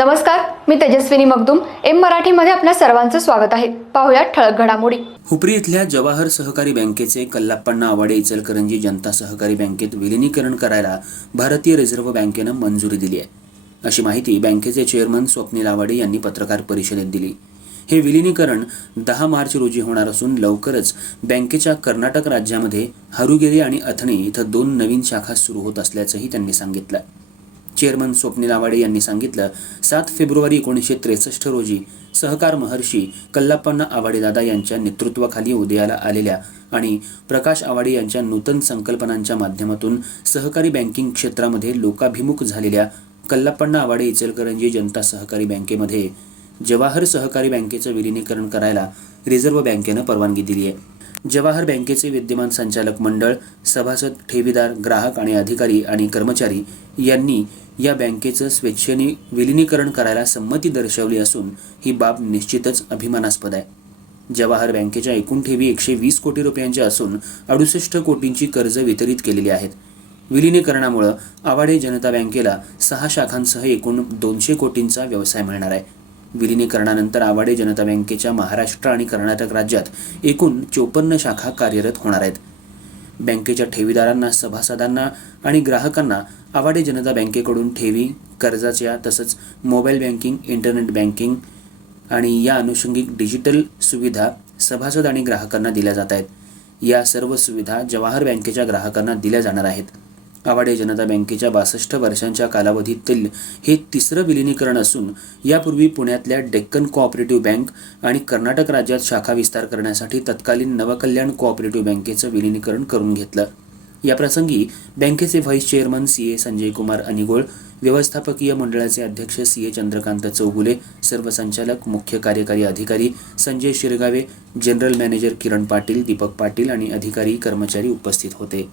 नमस्कार मी तेजस्विनी मगदुम. एम मराठीमध्ये आपल्या सर्वांचं स्वागत आहे. पाहुयात ठळक घडामोडी. हुपरी इथल्या जवाहर सहकारी बँकेचे कल्लाप्पण्णा आवाडे इचलकरंजी जनता सहकारी बँकेत विलिनीकरण करायला भारतीय रिझर्व्ह बँकेनं मंजुरी दिली आहे. अशी माहिती बँकेचे चेअरमन स्वप्नील आवाडे यांनी पत्रकार परिषदेत दिली. हे विलिनीकरण दहा मार्च रोजी होणार असून लवकरच बँकेच्या कर्नाटक राज्यामध्ये हरुगेरी आणि अथणी इथं दोन नवीन शाखा सुरू होत असल्याचंही त्यांनी सांगितलं. चेअरमन स्वप्नील आवाडे यांनी सांगितलं सात फेब्रुवारी एकोणीसशे त्रेसष्ट रोजी सहकार महर्षी कल्लाप्पांना आवाडेदादा यांच्या नेतृत्वाखाली उदयाला आलेल्या आणि प्रकाश आवाडे यांच्या नूतन संकल्पनांच्या माध्यमातून सहकारी बँकिंग क्षेत्रामध्ये लोकाभिमुख झालेल्या कल्लाप्पांना आवाडे इचलकरंजी जनता सहकारी बँकेमध्ये जवाहर सहकारी बँकेचं विलिनीकरण करायला रिझर्व्ह बँकेनं परवानगी दिली आहे. जवाहर बँकेचे विद्यमान संचालक मंडळ सभासद ठेवीदार ग्राहक आणि अधिकारी आणि कर्मचारी यांनी या बँकेचं स्वेच्छेने विलिनीकरण करायला संमती दर्शवली असून ही बाब निश्चितच अभिमानास्पद आहे. जवाहर बँकेच्या एकूण ठेवी एकशे वीस कोटी रुपयांच्या असून अडुसष्ट कोटींची कर्ज वितरित केलेली आहेत. विलिनीकरणामुळं आवाडे जनता बँकेला सहा शाखांसह एकूण दोनशे कोटींचा व्यवसाय मिळणार आहे. विलिनीकरणानंतर आवाडे जनता बँकेच्या महाराष्ट्र आणि कर्नाटक राज्यात एकूण चोपन्न शाखा कार्यरत होणार आहेत. बँकेच्या ठेवीदारांना सभासदांना आणि ग्राहकांना आवाडे जनता बँकेकडून ठेवी कर्जाच्या तसंच मोबाईल बँकिंग इंटरनेट बँकिंग आणि या अनुषंगिक डिजिटल सुविधा सभासद आणि ग्राहकांना दिल्या जात आहेत. या सर्व सुविधा जवाहर बँकेच्या ग्राहकांना दिल्या जाणार आहेत. आवाडे जनता बँकेच्या बासष्ट वर्षांच्या कालावधीतील हे तिसरं विलिनीकरण असून यापूर्वी पुण्यातल्या डेक्कन कोऑपरेटिव्ह बँक आणि कर्नाटक राज्यात शाखा विस्तार करण्यासाठी तत्कालीन नवकल्याण कोऑपरेटिव्ह बँकेचं विलिनीकरण करून घेतलं. याप्रसंगी बँकेचे vice chairman C A Sanjay Kumar Anigol व्यवस्थापकीय मंडळाचे अध्यक्ष सी ए चंद्रकांत चौगुले सर्व संचालक मुख्य कार्यकारी अधिकारी संजय शिरगावे जनरल मॅनेजर किरण पाटील दीपक पाटील आणि अधिकारी कर्मचारी उपस्थित होते.